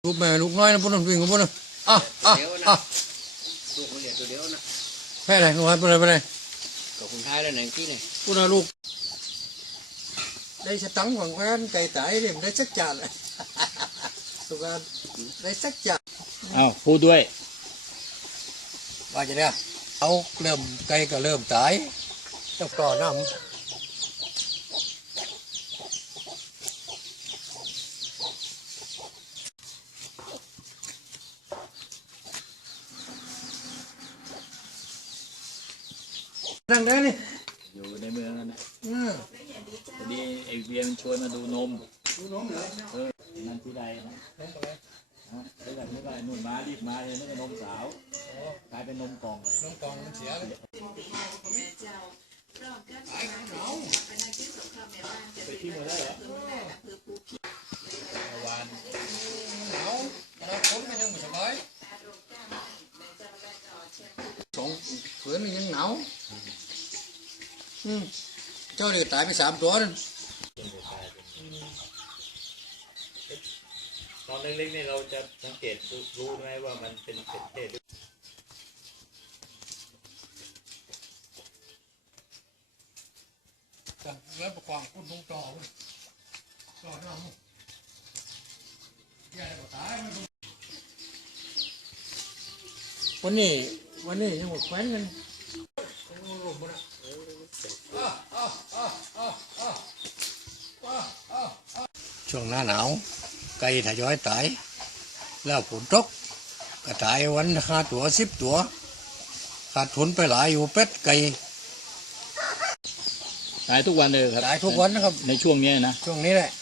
ลูกแม่ลูกน้อยนะพวกนั้นวิ่งกับพวกนั้นอ่ะลูกมันเหลือตัวเดียวนะแพ้ไหนลูกไปเลยไปเลยกับคนไทยแล้วไหนกี้เนี่ยพวกนั้นลูกได้สตังค์ของแฟนไก่ตายเนี่ยได้สักจานเลยสุการได้สักจานอ้าวพูดด้วยว่าจะเนี่ยเอาเริ่มไก่ก็เริ่มตายต้องก่อน้ำนั่งได้นี่อยู่ในเมืองนะพอดีไอเวียนชวนมาดูนมเหรอนั่นที่ใดนะไม่ได้นุ่นมารีบมาเลยนั่นก็นมสาวกลายเป็นนมกล่องมันเสียเลยไปที่หมดแล้วเหรอวานหนาวเราพ้นไปยังไม่สบายสองเพื่อนมันยังหนาวเจ้าเด็กตายไป3 ตัวนั่นตอนเล็กๆนี่เราจะสังเกตรู้ไหมว่ามันเป็นเพศแล้วประกอบคุณตรงต่อหน้ามุกแย่กว่าตายวันนี้ยังหมดแขวนกันช่วงหน้าหนาวไก่ถ้าย้อยตายแล้วฝนตกก็ตายวัน5 ตัว10 ตัวขาดทุนไปหลายอยู่เป็ดไก่ตายทุกวันเลยครับตายทุกวันนะครับในช่วงนี้นะช่วงนี้แหละ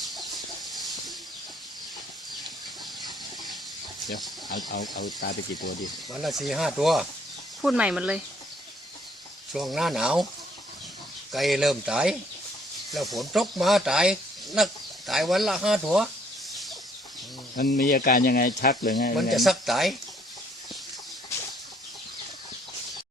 เดี๋ยวเอาตายไปกี่ตัวดีวันละ4-5 ตัวพูดใหม่หมดเลยช่วงหน้าหนาวไก่เริ่มตายแล้วฝนตกมาตายนักตายวันละ5 ตัวมันมีอาการยังไงชักหรือไงมันจะสักตาย